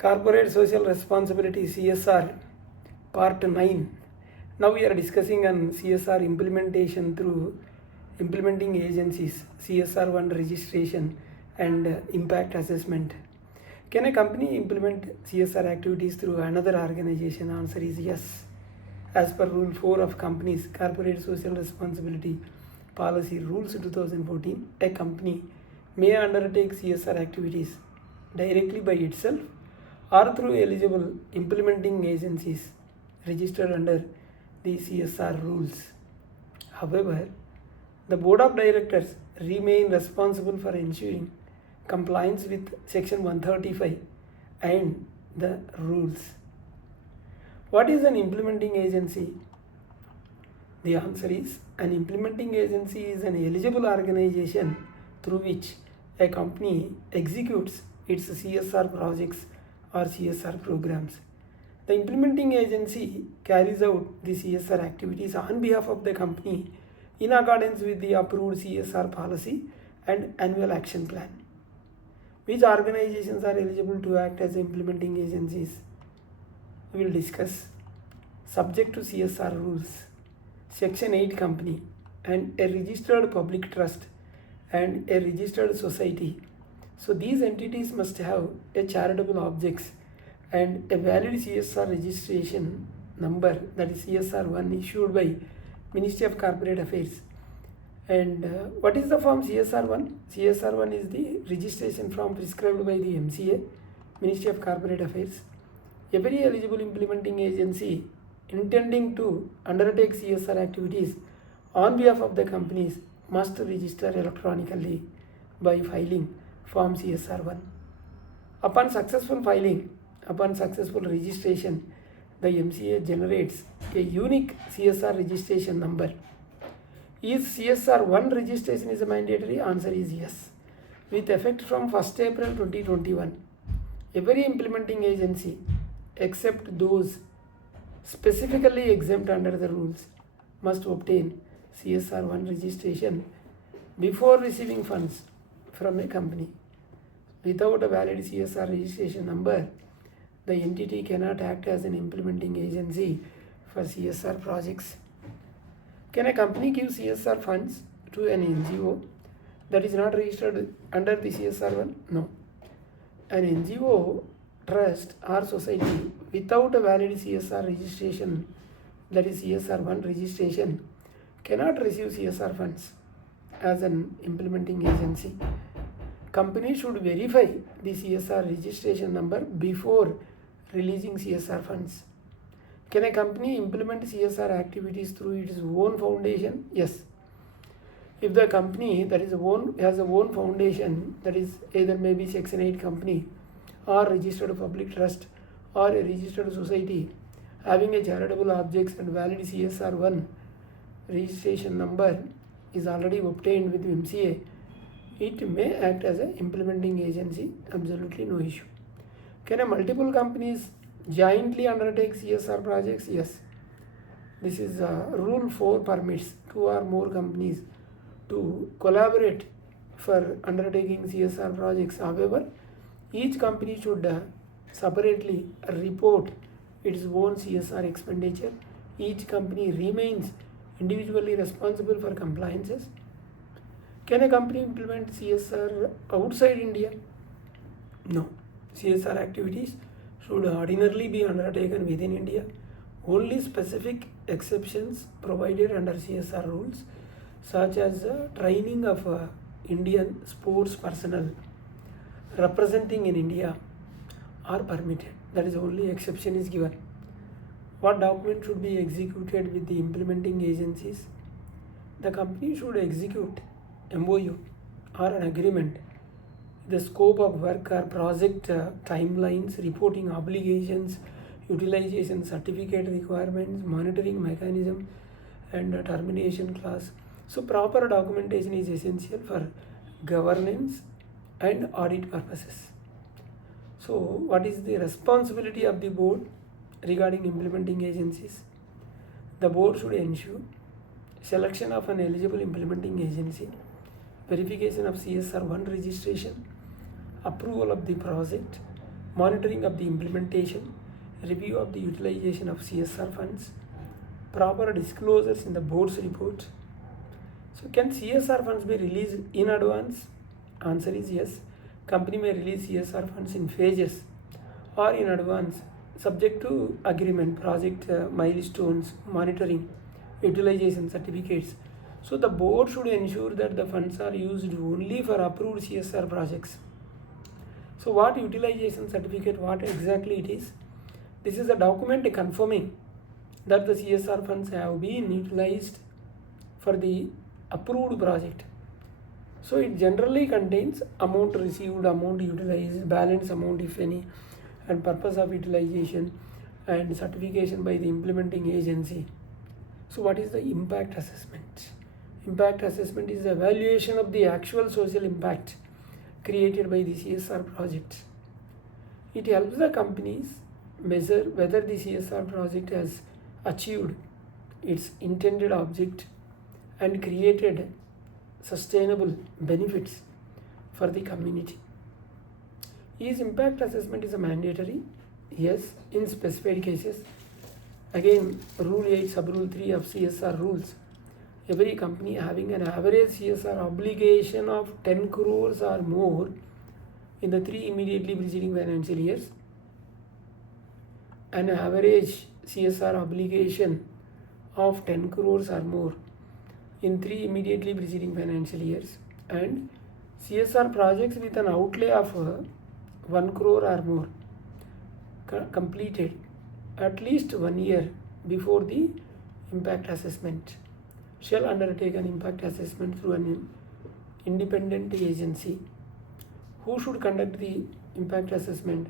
Corporate Social Responsibility CSR Part 9. Now we are discussing on CSR implementation through implementing agencies, CSR-1 registration and impact assessment. Can a company implement CSR activities through another organization? Answer is yes. As per Rule 4 of Companies Corporate Social Responsibility Policy Rules 2014, a company may undertake CSR activities directly by itself or through eligible implementing agencies registered under the CSR rules. However, the board of directors remain responsible for ensuring compliance with Section 135 and the rules. What is an implementing agency? The answer is an implementing agency is an eligible organization through which a company executes its CSR projects or CSR programs. The implementing agency carries out the CSR activities on behalf of the company in accordance with the approved CSR policy and annual action plan. Which organizations are eligible to act as implementing agencies? We will discuss. Subject to CSR rules, Section 8 company and a registered public trust and a registered society. So these entities must have a charitable objects and a valid CSR registration number, that is CSR-1, issued by Ministry of Corporate Affairs. And what is the form CSR-1? CSR-1 is the registration form prescribed by the MCA, Ministry of Corporate Affairs. Every eligible implementing agency intending to undertake CSR activities on behalf of the companies must register electronically by filing Form CSR-1. Upon successful registration, the MCA generates a unique CSR registration number. Is CSR-1 registration is a mandatory? Answer is yes. With effect from 1st April 2021, every implementing agency except those specifically exempt under the rules must obtain CSR-1 registration before receiving funds from a company. Without a valid CSR registration number, the entity cannot act as an implementing agency for CSR projects. Can a company give CSR funds to an NGO that is not registered under the CSR-1? No. An NGO, trust or society without a valid CSR registration, that is CSR-1 registration, cannot receive CSR funds as an implementing agency. Company should verify the CSR registration number before releasing CSR funds. Can a company implement CSR activities through its own foundation? Yes. If the company that is has a own foundation, that is either maybe Section 8 company or registered public trust or a registered society having a charitable objects and valid CSR-1 registration number is already obtained with MCA, it may act as an implementing agency, absolutely no issue. Can a multiple companies jointly undertake CSR projects? Yes. This is Rule 4 permits 2 or more companies to collaborate for undertaking CSR projects. However, each company should separately report its own CSR expenditure. Each company remains individually responsible for compliances. Can a company implement CSR outside India? No. CSR activities should ordinarily be undertaken within India. Only specific exceptions provided under CSR rules, such as training of Indian sports personnel representing in India, are permitted. That is only exception is given. What document should be executed with the implementing agencies? The company should execute MOU or an agreement, the scope of work or project timelines, reporting obligations, utilization certificate requirements, monitoring mechanism and termination clause. So proper documentation is essential for governance and audit purposes. So what is the responsibility of the board regarding implementing agencies? The board should ensure selection of an eligible implementing agency, verification of CSR-1 registration, approval of the project, monitoring of the implementation, review of the utilization of CSR funds, proper disclosures in the board's report. So can CSR funds be released in advance? Answer is yes. Company may release CSR funds in phases or in advance, subject to agreement, project milestones, monitoring, utilization certificates. So the board should ensure that the funds are used only for approved CSR projects. So what utilization certificate, what exactly it is? This is a document confirming that the CSR funds have been utilized for the approved project. So it generally contains amount received, amount utilized, balance amount if any, and purpose of utilization, and certification by the implementing agency. So what is the impact assessment? Impact assessment is the evaluation of the actual social impact created by the CSR project. It helps the companies measure whether the CSR project has achieved its intended object and created sustainable benefits for the community. Is impact assessment is a mandatory? Yes, in specified cases. Again, Rule 8 Sub-Rule 3 of CSR Rules. Every company having an average CSR obligation of 10 crores or more in the 3 immediately preceding financial years, an average CSR obligation of 10 crores or more in 3 immediately preceding financial years, and CSR projects with an outlay of 1 crore or more completed at least 1 year before the impact assessment shall undertake an impact assessment through an independent agency. Who should conduct the impact assessment?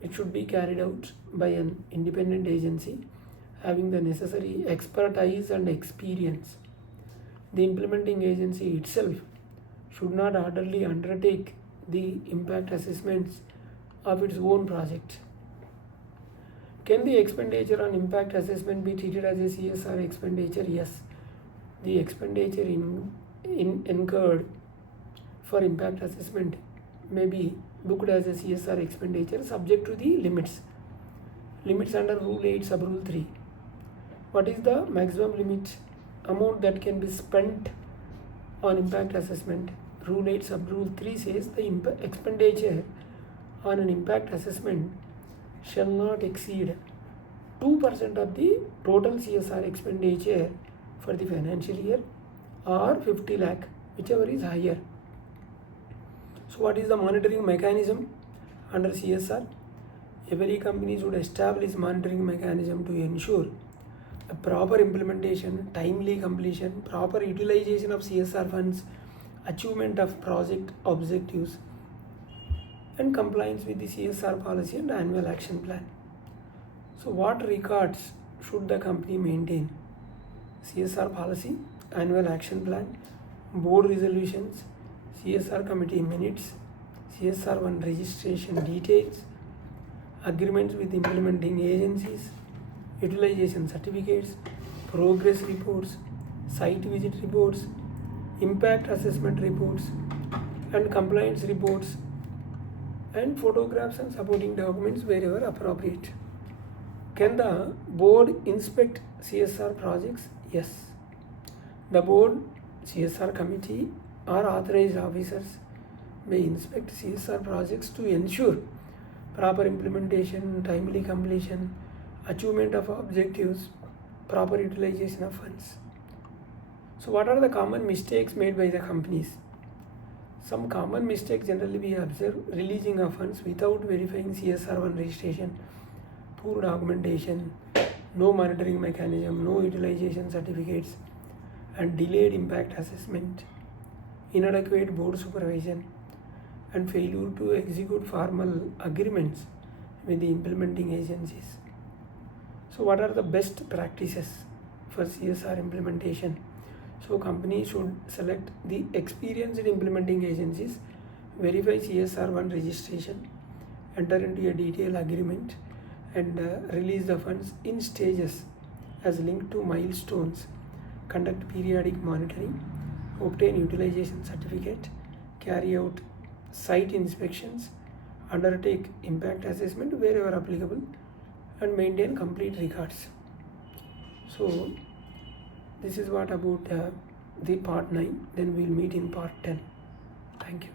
It should be carried out by an independent agency having the necessary expertise and experience. The implementing agency itself should not orderly undertake the impact assessments of its own project. Can the expenditure on impact assessment be treated as a CSR expenditure? Yes. The expenditure incurred for impact assessment may be booked as a CSR expenditure subject to the limits. Limits under Rule 8 Sub-Rule 3. What is the maximum limit amount that can be spent on impact assessment? Rule 8 Sub-Rule 3 says the expenditure on an impact assessment shall not exceed 2% of the total CSR expenditure for the financial year or 50 lakh, whichever is higher. So what is the monitoring mechanism under CSR? Every company should establish monitoring mechanism to ensure a proper implementation, timely completion, proper utilization of CSR funds, achievement of project objectives, and compliance with the CSR policy and annual action plan. So what records should the company maintain? CSR policy, annual action plan, board resolutions, CSR committee minutes, CSR-1 registration details, agreements with implementing agencies, utilization certificates, progress reports, site visit reports, impact assessment reports, and compliance reports, and photographs and supporting documents wherever appropriate. Can the board inspect CSR projects? Yes. The board, CSR committee, or authorized officers may inspect CSR projects to ensure proper implementation, timely completion, achievement of objectives, proper utilization of funds. So what are the common mistakes made by the companies? Some common mistakes generally we observe: releasing of funds without verifying CSR-1 registration, poor documentation, no monitoring mechanism, no utilization certificates, and delayed impact assessment, inadequate board supervision, and failure to execute formal agreements with the implementing agencies. So what are the best practices for CSR implementation? So companies should select the experienced implementing agencies, verify CSR-1 registration, enter into a detailed agreement, and release the funds in stages as linked to milestones, conduct periodic monitoring, obtain utilization certificate, carry out site inspections, undertake impact assessment wherever applicable, and maintain complete records. So this is what about the part 9. Then we'll meet in part 10. Thank you.